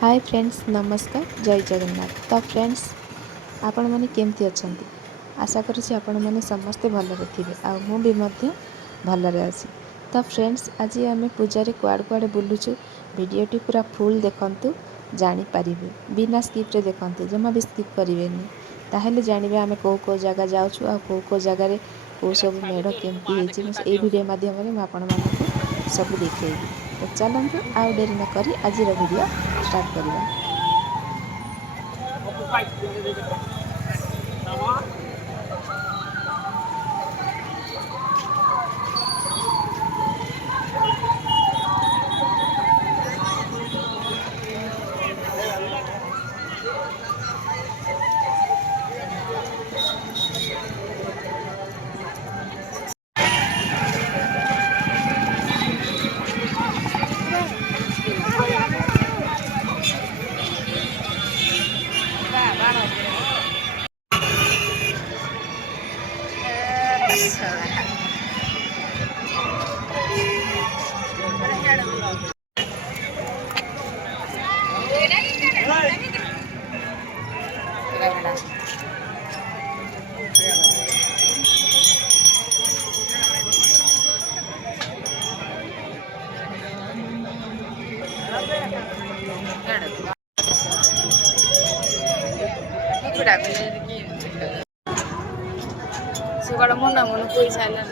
Hi friends नमस्कार जय जगन्नाथ। तो फ्रेंड्स आपण मैंने केमती अच्छा आशा करुँच आपण मैंने समस्ते भलरे थे आ भी भलरे अच्छी। तो फ्रेंड्स आज आम पूजा कुआड़े कुआड़े बुलूचु वीडियोटी पूरा फुल देखंतु जानीपारे बिना स्किप्रे देखते जमा भी स्किप करेंगे ताहले जानवे आम कौ कौ जगह जाऊँ आ कौ जगार कौ सब मेढ़ केमती होती वीडियो मध्यम आपण मानक सब देखी। तो चलतु आउ डेरी नक आज वीडियो स्टार्ट करवा। सुगड़ मुना मुन कोई साला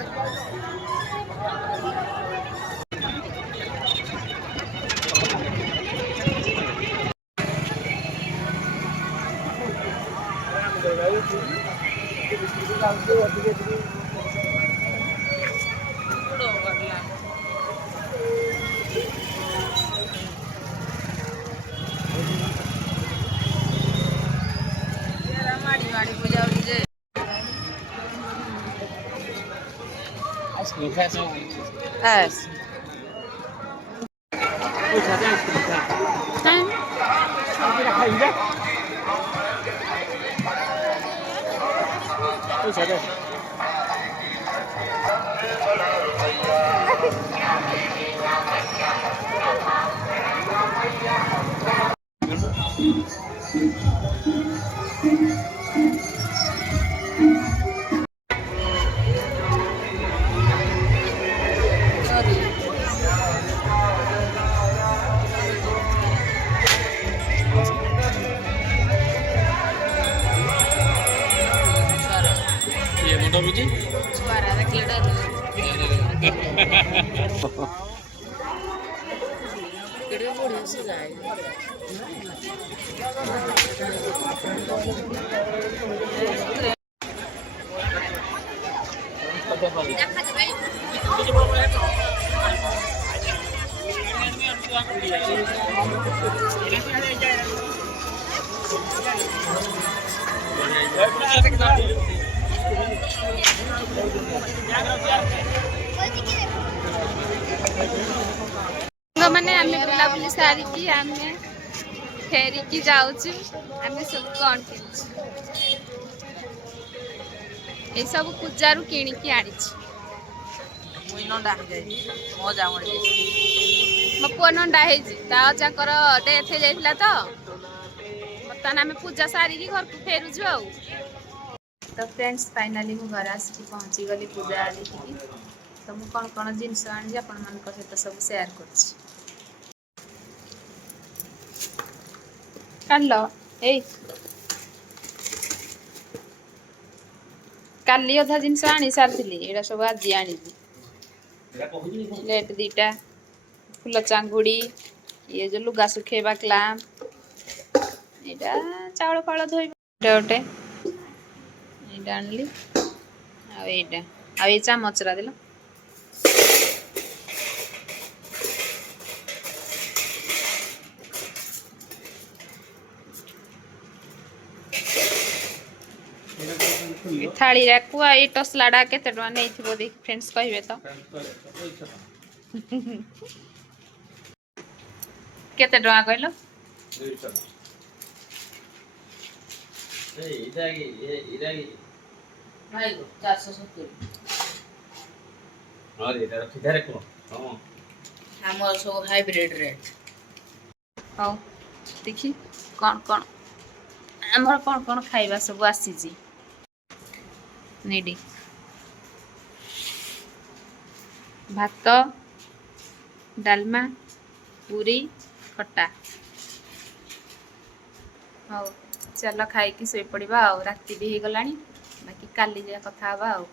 मैंने आम बुलाबुली सारिकी आम फेरिकी जाऊँ आम सब कौन कि सब पूजारू किणिकी आनी मो पुआ नंडा होकर डेथ हो जाता तो बर्तमान आम पूजा सारिकी घर को फेरुचु आ। तो फ्रेंड्स फाइनाली मु घर आसिक पहुँची गली पूजा देखिकी। तो मुझे कौन कौन जिनस आनी आपण मान सहित सब सेयार कर काली अधा जिनस आनी सारी एटा सब आज आनी प्लेट दीटा फुल चांगुड़ी ये जो लुगा सुखेबा क्लाम एटा चावल फाड़ धोई गोटे एटा आनली आईटा आ चामचरा दिल थाली रखु आ टसलाटा केते टका नहीं थिबो देख फ्रेंड्स कहबे तो केते टका कहलो भाई 470 अरे एटा रखि धारे को हां हमर सब हाइब्रिड रेट हां ଦେଖି କ'ଣ ଆମର କ'ଣ ଖାଇବା ସବୁ ଆସିଛି ନେଇଡି ଭାତ, ଡାଲମା, ପୁରୀ, ଖଟା। ହଉ ଚାଲ ଖାଇକି ଶୋଇପଡ଼ିବା ଆଉ, ରାତି ବି ହେଇଗଲାଣି, ବାକି କାଲି ଯାହା କଥା ହବା ଆଉ।